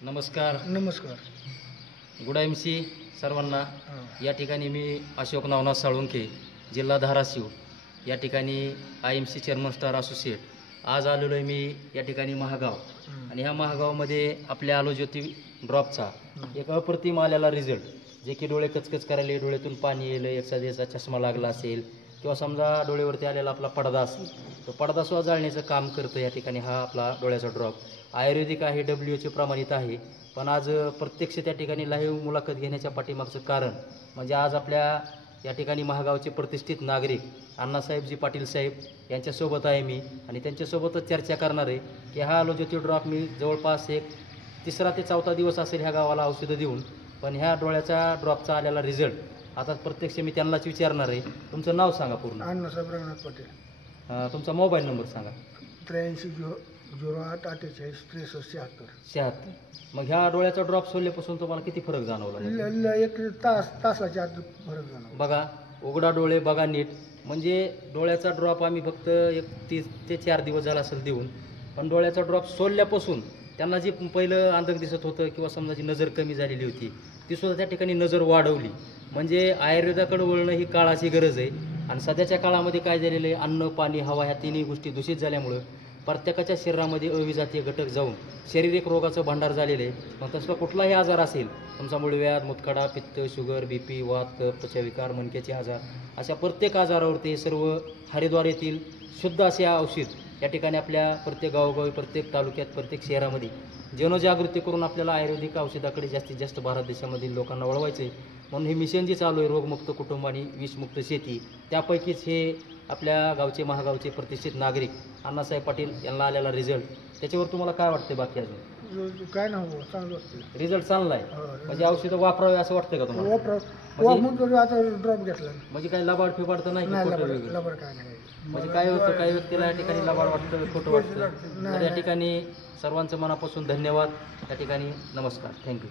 नमस्कार. नमस्कार. Good MC सर्वांना. हां. या ठिकाणी मी अशोक नवनाथ साळुंखे, जिल्हा धाराशिव. या ठिकाणी IMC चेअरमन स्टार असोसिएट. आज आलेलो आहे मी या ठिकाणी महागाव. आणि ह्या महागावमध्ये आपल्या आलो ज्योती ड्रॉपचा एक अप्रतिम आलेला रिझल्ट, जे की डोळे कचकच करायला, डोळ्यातून पाणी येलं, एखाद्याचा चष्मा लागला असेल किंवा समजा डोळ्यावरती आलेला आपला पडदा असेल, तो पडदासुद्धा जाळण्याचं काम करतं या ठिकाणी हा आपला डोळ्याचा ड्रॉप. आयुर्वेदिक आहे, WHO प्रमाणित आहे. पण आज प्रत्यक्ष त्या ठिकाणी लाईव्ह मुलाखत घेण्याच्या पाठीमागचं कारण म्हणजे आज आपल्या या ठिकाणी महागावचे प्रतिष्ठित नागरिक अण्णासाहेबजी पाटील साहेब यांच्यासोबत आहे मी, आणि त्यांच्यासोबतच चर्चा करणार आहे की हा ज्योती ड्रॉप मी जवळपास एक 3रा ते 4था दिवस असेल ह्या गावाला औषधं देऊन, पण ह्या डोळ्याच्या ड्रॉपचा आलेला रिझल्ट आता प्रत्यक्ष मी त्यांनाच विचारणार आहे. तुमचं नाव सांगा पूर्ण. अण्णासाहेब रंगनाथ पाटील. तुमचा मोबाईल नंबर सांगा. 8308 48 63 76. मग ह्या डोळ्याचा ड्रॉप सोडल्यापासून तुम्हाला किती फरक जाणवला? एक तासाच्या आत फरक जाणवला. बघा, उघडा डोळे बघा नीट. म्हणजे डोळ्याचा ड्रॉप आम्ही फक्त एक 3 ते 4 दिवस झाला असेल देऊन, पण डोळ्याचा ड्रॉप सोडल्यापासून त्यांना जे पहिलं अंधक दिसत होतं किंवा समजा जी नजर कमी झालेली होती ती सुद्धा त्या ठिकाणी नजर वाढवली. म्हणजे आयुर्वेदाकडे वळणं ही काळाची गरज आहे. आणि सध्याच्या काळामध्ये काय झालेलं आहे, अन्न, पाणी, हवा ह्या तिन्ही गोष्टी दूषित झाल्यामुळं प्रत्येकाच्या शरीरामध्ये अविजातीय घटक जाऊन शारीरिक रोगाचं भांडार झालेलं आहे. मग तसला कुठलाही आजार असेल, तुमचा मूळव्याध, मुतखडा, पित्त, शुगर, BP, वात, कफ, त्वचाविकार, मणक्याचे आजार, अशा प्रत्येक आजारावरती सर्व हरिद्वार येथील शुद्ध असे औषध या ठिकाणी आपल्या प्रत्येक गावोगावी, प्रत्येक तालुक्यात, प्रत्येक शहरामध्ये जनजागृती करून आपल्याला आयुर्वेदिक औषधाकडे जास्तीत जास्त भारत देशामधील लोकांना वळवायचं आहे. म्हणून हे मिशन जे चालू आहे, रोगमुक्त कुटुंब आणि विषमुक्त शेती, त्यापैकीच हे आपल्या गावचे महागावचे प्रतिष्ठित नागरिक अण्णासाहेब पाटील यांना आलेला रिझल्ट, त्याच्यावर तुम्हाला काय वाटते? बाकी अजून काय ना हो, चांगलं वाटतं. रिझल्ट चांगला आहे. म्हणजे औषधं वापरावे असं वाटतं का तुम्हाला? आता ड्रॉप घेतला. म्हणजे काही लबाड फिबाड तर नाही की खोटं वेगळं? लबर काय नाही. म्हणजे काय होतं, काही व्यक्तीला या ठिकाणी लबाड वाटतं, खोटं वाटतं. तर या ठिकाणी सर्वांचं मनापासून धन्यवाद. या ठिकाणी नमस्कार. थँक्यू.